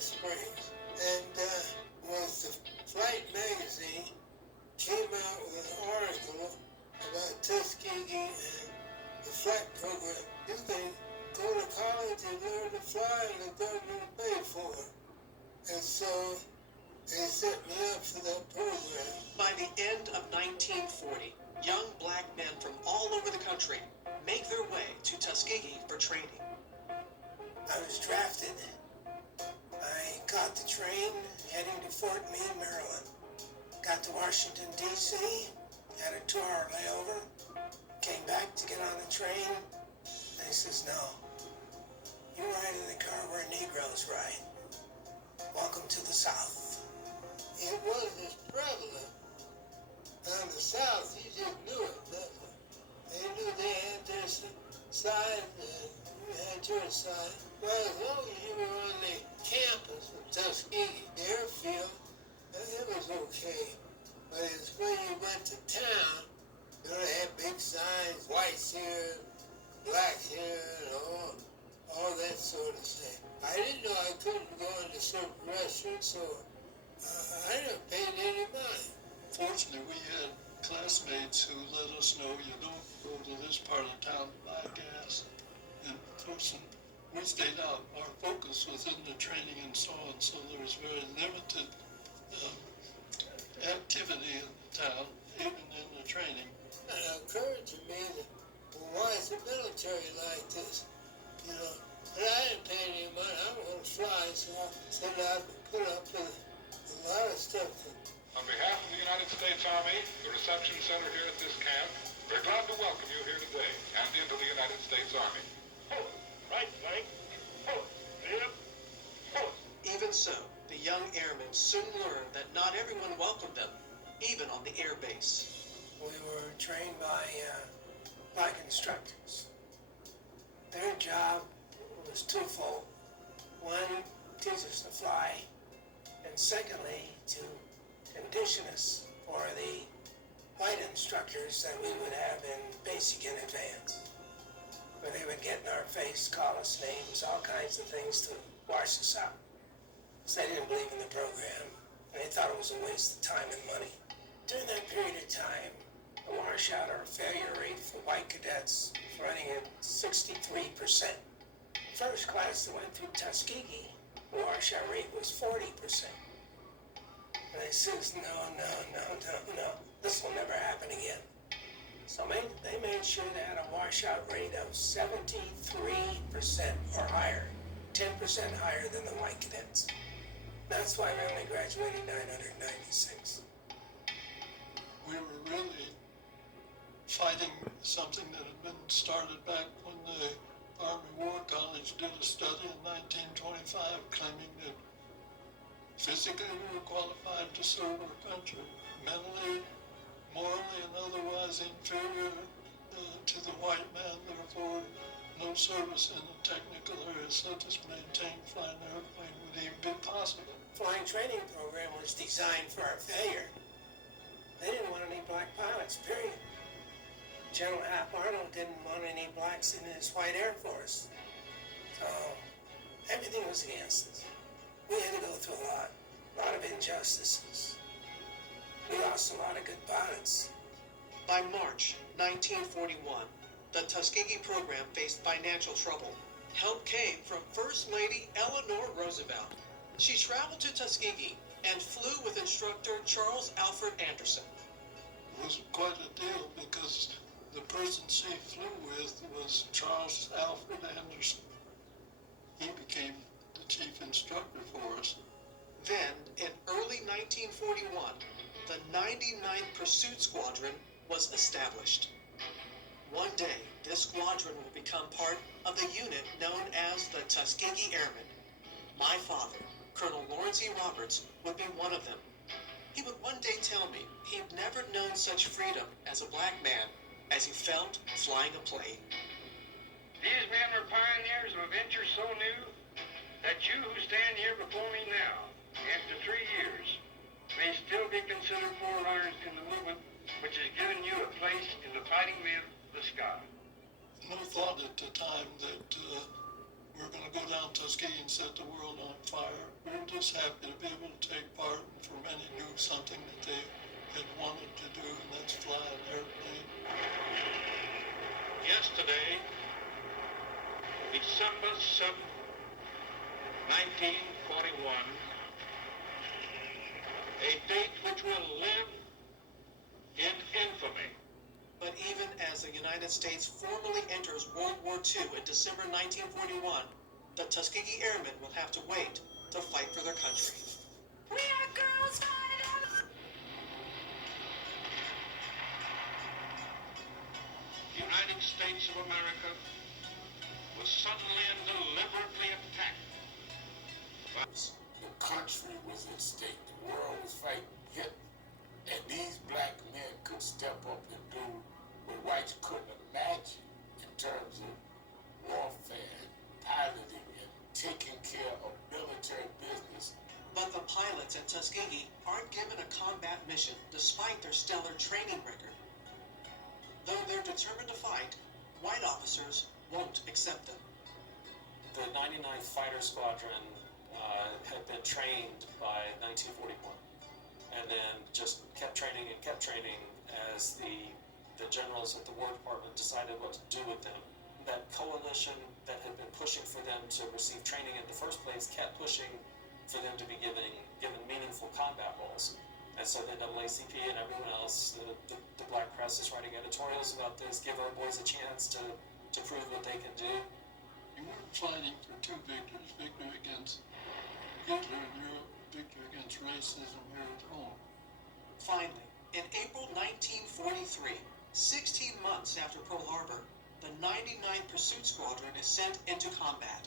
Alice Springs. And was the Flight magazine came out with an article about Tuskegee and the flight program. You can go to college and learn to fly, and the government will pay for it. And so they set me up for that program. By the end of 1940, young black men from all over the country make their way to Tuskegee for training. I was drafted. I caught the train heading to Fort Meade, Maryland. Got to Washington, D.C., had a 2-hour layover, came back to get on the train, and he says, no, you ride in the car where Negroes ride. Welcome to the South. It wasn't as prevalent down the South. You just knew it. They knew they had their side, and you had your side. Well, as long as you were on the campus of Tuskegee, the airfield, it was okay. But it's when you went to town, they had big signs, whites here, blacks here, and all that sort of thing. I didn't know I couldn't go into certain restaurants, so I didn't pay any money. Fortunately, we had classmates who let us know you don't go to this part of town to buy gas. And we stayed out. Our focus was in the training and so on, so there was very limited activity in the town, even in the training. It occurred to me that, well, why is the military like this? You know, but I didn't pay any money. I was going to fly, so I said I'd put up with a lot of stuff. On behalf of the United States Army, the reception center here at this camp, we're glad to welcome you here today and into the United States Army. Forward, right flank, forward, left, forward. Even so, the young airmen soon learned that not everyone welcomed them, even on the air base. We were trained by black instructors. Their job was twofold. One, teach us to fly, and secondly, to condition us for the white instructors that we would have in basic and advanced, where they would get in our face, call us names, all kinds of things to wash us out. They didn't believe in the program, and they thought it was a waste of time and money. During that period of time, the washout or failure rate for white cadets was running at 63%. First class that went through Tuskegee, the washout rate was 40%. And they says, no, this will never happen again. So they made sure they had a washout rate of 73% or higher, 10% higher than the white cadets. That's why we only graduated 996. We were really fighting something that had been started back when the Army War College did a study in 1925 claiming that physically we were qualified to serve our country, mentally, morally, and otherwise inferior to the white man, therefore no service in the technical areas such as maintain flying an airplane would even be possible. Flying training program was designed for our failure. They didn't want any black pilots, period. General Hap Arnold didn't want any blacks in his white Air Force. So everything was against us. We had to go through a lot of injustices. We lost a lot of good pilots. By March 1941, the Tuskegee program faced financial trouble. Help came from First Lady Eleanor Roosevelt. She traveled to Tuskegee and flew with instructor Charles Alfred Anderson. It was quite a deal because the person she flew with was Charles Alfred Anderson. He became the chief instructor for us. Then, in early 1941, the 99th Pursuit Squadron was established. One day, this squadron will become part of the unit known as the Tuskegee Airmen. My father, Colonel Lawrence E. Roberts, would be one of them. He would one day tell me he'd never known such freedom as a black man as he felt flying a plane. These men were pioneers of a venture so new that you who stand here before me now, after 3 years, may still be considered forerunners in the movement which has given you a place in the fighting men of the sky. No thought at the time that we we're going to go down Tuskegee and set the world on fire. We were just happy to be able to take part, and for many do something that they had wanted to do, and that's fly an airplane. Yesterday, December 7th, 1941, a date which will live in infamy. But even as the United States formally enters World War II in December 1941, the Tuskegee Airmen will have to wait to fight for their country. We are girls fighting! The United States of America was suddenly and deliberately attacked. The country was at stake. The world was fighting Hitler. And these black men could step up and do what whites couldn't imagine in terms of warfare, piloting, and taking care of military business. But the pilots at Tuskegee aren't given a combat mission despite their stellar training record. Though they're determined to fight, white officers won't accept them. The 99th Fighter Squadron had been trained by 1941, and then just kept training as the generals at the War Department decided what to do with them. That coalition that had been pushing for them to receive training in the first place kept pushing for them to be given meaningful combat roles. And so the NAACP and everyone else, the black press is writing editorials about this, give our boys a chance to prove what they can do. You weren't fighting for two victories, victory against Hitler in Europe, victory against racism here at home. Finally, in April 1943, 16 months after Pearl Harbor, the 99th Pursuit Squadron is sent into combat.